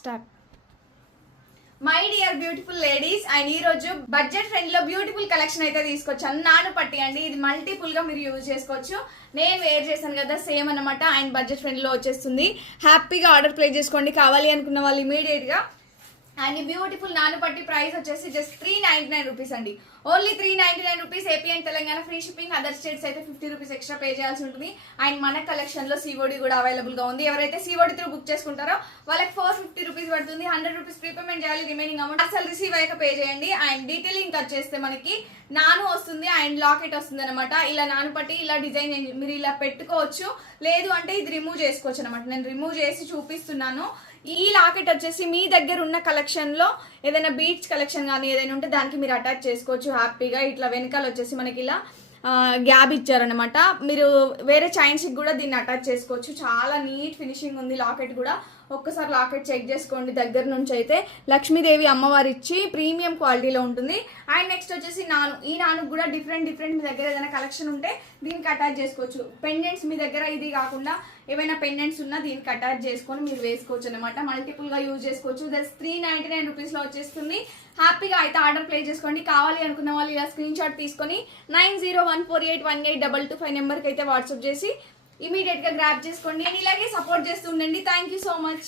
Start. My dear beautiful ladies, and ఈ రోజు budget friend లో బ్యూటిఫుల్ కలెక్షన్ అయితే తీసుకొచ్చాను. నాను పట్టి అండి, ఇది మల్టిపుల్ గా మీరు యూజ్ చేసుకోవచ్చు. నేను వేర్ చేశాను కదా, సేమ్ అనమాట. అండ్ బడ్జెట్ ఫ్రెండ్ లో వచ్చేస్తుంది. హ్యాపీగా ఆర్డర్ ప్లేస్ చేసుకోండి, కావాలి అనుకున్న వాళ్ళు ఇమీడియట్ గా. అండ్ బ్యూటిఫుల్ నాను పట్టి ప్రైస్ వచ్చేసి జస్ట్ 399 రూపీస్ అండి. Only 399 rupees. AP and Telangana free shipping. Other states అయితే 50 రూపీస్ ఎక్స్ట్రా పే చేయాల్సి ఉంటుంది. అండ్ మన కలెక్షన్ లో సిఓడి కూడా అవైలబుల్ గా ఉంది. ఎవరైతే సిఓడి త్రూ బుక్ చేసుకుంటారో వాళ్ళకి 450 రూపీస్ పడుతుంది. 100 రూపీస్ ప్రీపేమెంట్ చేయాలి. రిమైనింగ్ అమౌంట్ అసలు రిసీవ్ అయ్యాక పే చేయండి. అండ్ డీటెయిలింగ్ వచ్చేస్తే మనకి నాను వస్తుంది అండ్ లాకెట్ వస్తుంది అనమాట. ఇలా నాను పట్టి ఇలా డిజైన్ మీరు ఇలా పెట్టుకోవచ్చు. లేదు అంటే ఇది రిమూవ్ చేసుకోవచ్చు అనమాట. నేను రిమూవ్ చేసి చూపిస్తున్నాను. ఈ లాకెట్ వచ్చేసి మీ దగ్గర ఉన్న కలెక్షన్ లో ఏదైనా బీట్స్ కలెక్షన్ కానీ ఏదైనా ఉంటే దానికి మీరు అటాచ్ చేసుకోవచ్చు హ్యాపీగా. ఇట్లా వెనకాల వచ్చేసి మనకి ఇలా గ్యాప్ ఇచ్చారనమాట. మీరు వేరే చైన్స్కి కూడా దీన్ని అటాచ్ చేసుకోవచ్చు. చాలా నీట్ ఫినిషింగ్ ఉంది లాకెట్ కూడా. ఒక్కసారి లాకెట్ చెక్ చేసుకోండి దగ్గర నుంచి. అయితే లక్ష్మీదేవి అమ్మవారి ఇచ్చి ప్రీమియం క్వాలిటీలో ఉంటుంది. అండ్ నెక్స్ట్ వచ్చేసి నాను. ఈ నాను కూడా డిఫరెంట్ మీ దగ్గర ఏదైనా కలెక్షన్ ఉంటే దీనికి అటాచ్ చేసుకోవచ్చు. పెండెంట్స్ మీ దగ్గర ఇది కాకుండా ఏమైనా పెండెంట్స్ ఉన్నా దీనికి అటాచ్ చేసుకొని మీరు వేసుకోవచ్చు అనమాట. మల్టిపుల్ గా యూజ్ చేసుకోవచ్చు. దస్ 399 రూపీస్ లో వచ్చేస్తుంది. హ్యాపీగా అయితే ఆర్డర్ ప్లేస్ చేసుకోండి. కావాలి అనుకున్న వాళ్ళు ఇలా స్క్రీన్ షాట్ తీసుకొని 9014818225 నెంబర్కి అయితే వాట్సాప్ చేసి ఇమీడియట్ గా గ్రాప్ చేసుకోండి. అండ్ ఇలాగే సపోర్ట్ చేస్తూ ఉండండి. Thank you so much.